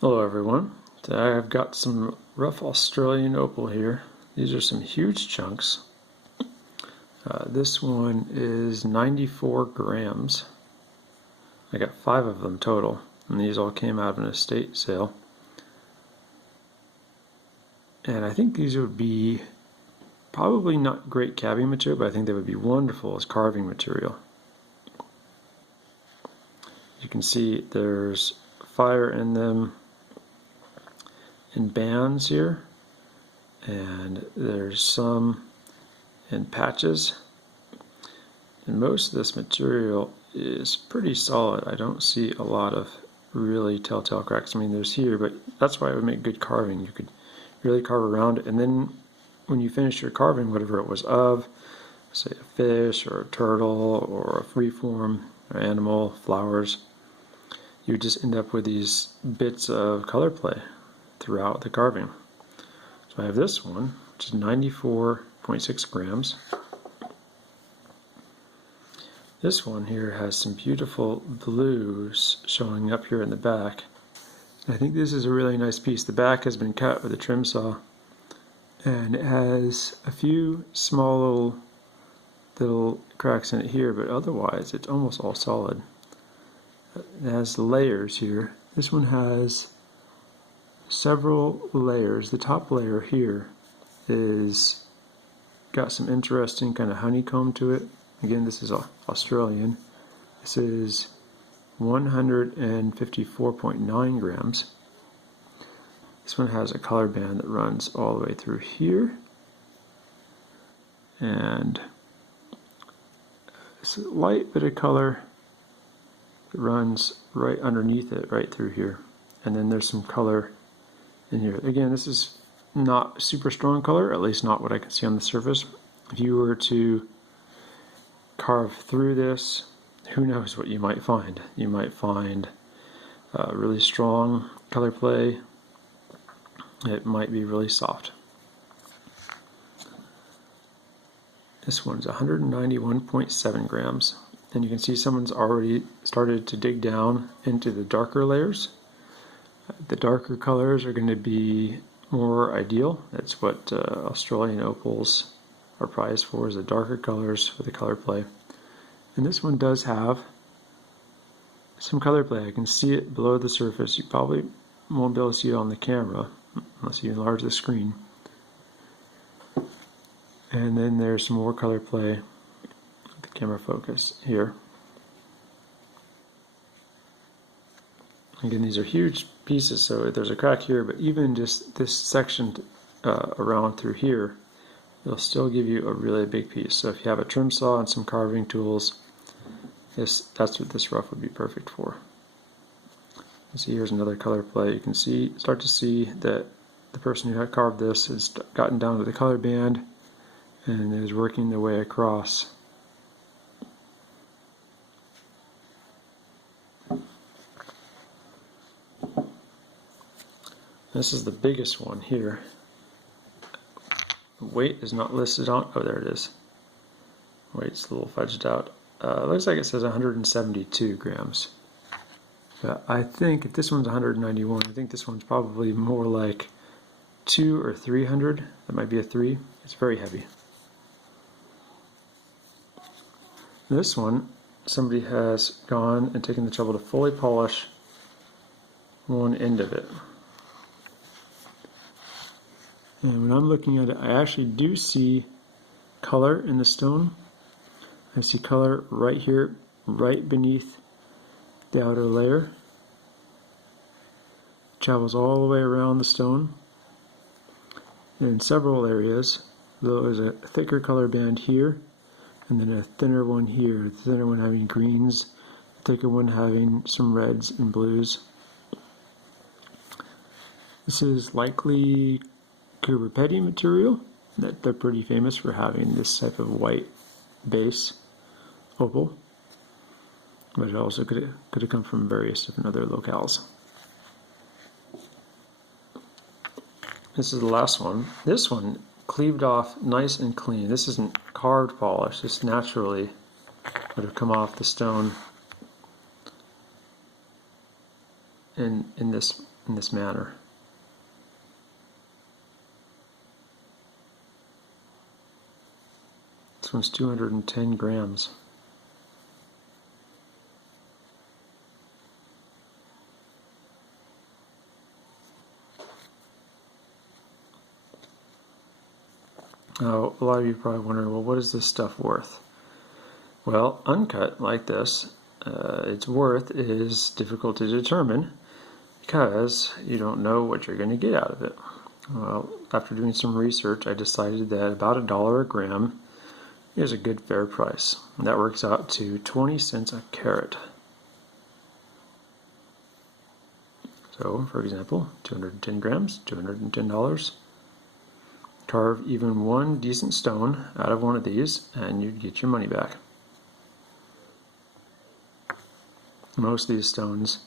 Hello everyone. Today I've got some rough Australian opal here. These are some huge chunks. This one is 94 grams. I got 5 of them total, and these all came out of an estate sale. And I think these would be probably not great cabbing material, but I think they would be wonderful as carving material. You can see there's fire in them in bands here, and there's some in patches, and most of this material is pretty solid. I don't see a lot of really telltale cracks. I mean, there's here, but that's why it would make good carving. You could really carve around it, and then when you finish your carving, whatever it was of, say a fish or a turtle or a freeform or animal, flowers, you just end up with these bits of color play throughout the carving. So I have this one, which is 94.6 grams. This one here has some beautiful blues showing up here in the back. I think this is a really nice piece. The back has been cut with a trim saw, and it has a few small little cracks in it here, but otherwise it's almost all solid. It has layers here. This one has several layers. The top layer here is got some interesting kind of honeycomb to it. Again, this is Australian. This is 154.9 grams. This one has a color band that runs all the way through here, and it's a light bit of color that runs right underneath it, right through here, and then there's some color in here. Again, this is not super strong color, at least not what I can see on the surface. If you were to carve through this, who knows what you might find. You might find really strong color play. It might be really soft. This one's 191.7 grams. And you can see someone's already started to dig down into the darker layers. The darker colors are going to be more ideal. That's what Australian opals are prized for, is the darker colors for the color play. And this one does have some color play. I can see it below the surface. You probably won't be able to see it on the camera unless you enlarge the screen. And then there's some more color play with the camera focus here. Again, these are huge pieces, so there's a crack here, but even just this section around through here, it'll still give you a really big piece. So if you have a trim saw and some carving tools, that's what this rough would be perfect for. You see, here's another color play. You can start to see that the person who had carved this has gotten down to the color band and is working their way across. This is the biggest one here. The weight is not listed on. Oh, there it is. Weight's a little fudged out. It looks like it says 172 grams. But I think if this one's 191, I think this one's probably more like 200 or 300. That might be a 3. It's very heavy. This one, somebody has gone and taken the trouble to fully polish one end of it. And when I'm looking at it, I actually do see color in the stone. I see color right here, right beneath the outer layer. It travels all the way around the stone in several areas. There's a thicker color band here, and then a thinner one here. The thinner one having greens, the thicker one having some reds and blues. This is likely Petty material. That they're pretty famous for having this type of white base opal, but it also could have come from various different other locales. This is the last one. This one cleaved off nice and clean. This isn't carved polish. This naturally would have come off the stone in this in this manner. This one's 210 grams. Now, a lot of you are probably wondering, well, what is this stuff worth? Well, uncut like this, its worth is difficult to determine because you don't know what you're going to get out of it. Well, after doing some research, I decided that about $1 a gram is a good fair price. And that works out to 20 cents a carat. So, for example, 210 grams, $210. Carve even one decent stone out of one of these and you'd get your money back. Most of these stones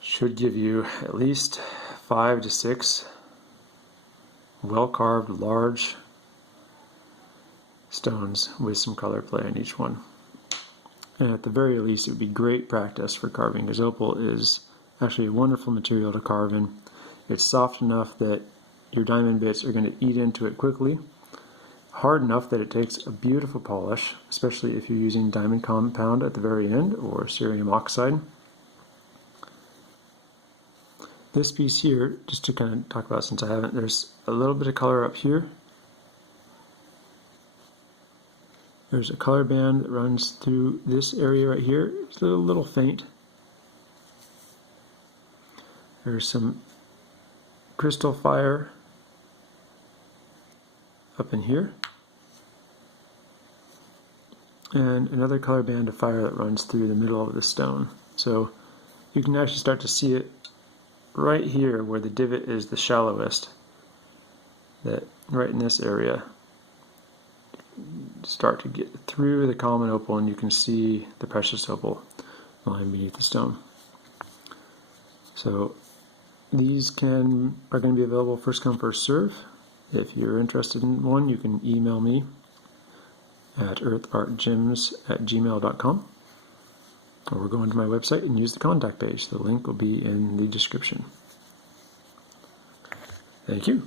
should give you at least 5 to 6 well-carved, large stones with some color play in each one. And at the very least, it would be great practice for carving, because opal is actually a wonderful material to carve in. It's soft enough that your diamond bits are going to eat into it quickly, hard enough that it takes a beautiful polish, especially if you're using diamond compound at the very end or cerium oxide. This piece here, just to kind of talk about since I haven't, there's a little bit of color up here. There's a color band that runs through this area right here. It's a little faint. There's some crystal fire up in here. And another color band of fire that runs through the middle of the stone. So you can actually start to see it right here where the divot is the shallowest. That right in this area. Start to get through the common opal and you can see the precious opal lying beneath the stone. So these are going to be available first come first serve. If you're interested in one, you can email me at earthartgems@gmail.com or go into my website and use the contact page. The link will be in the description. Thank you.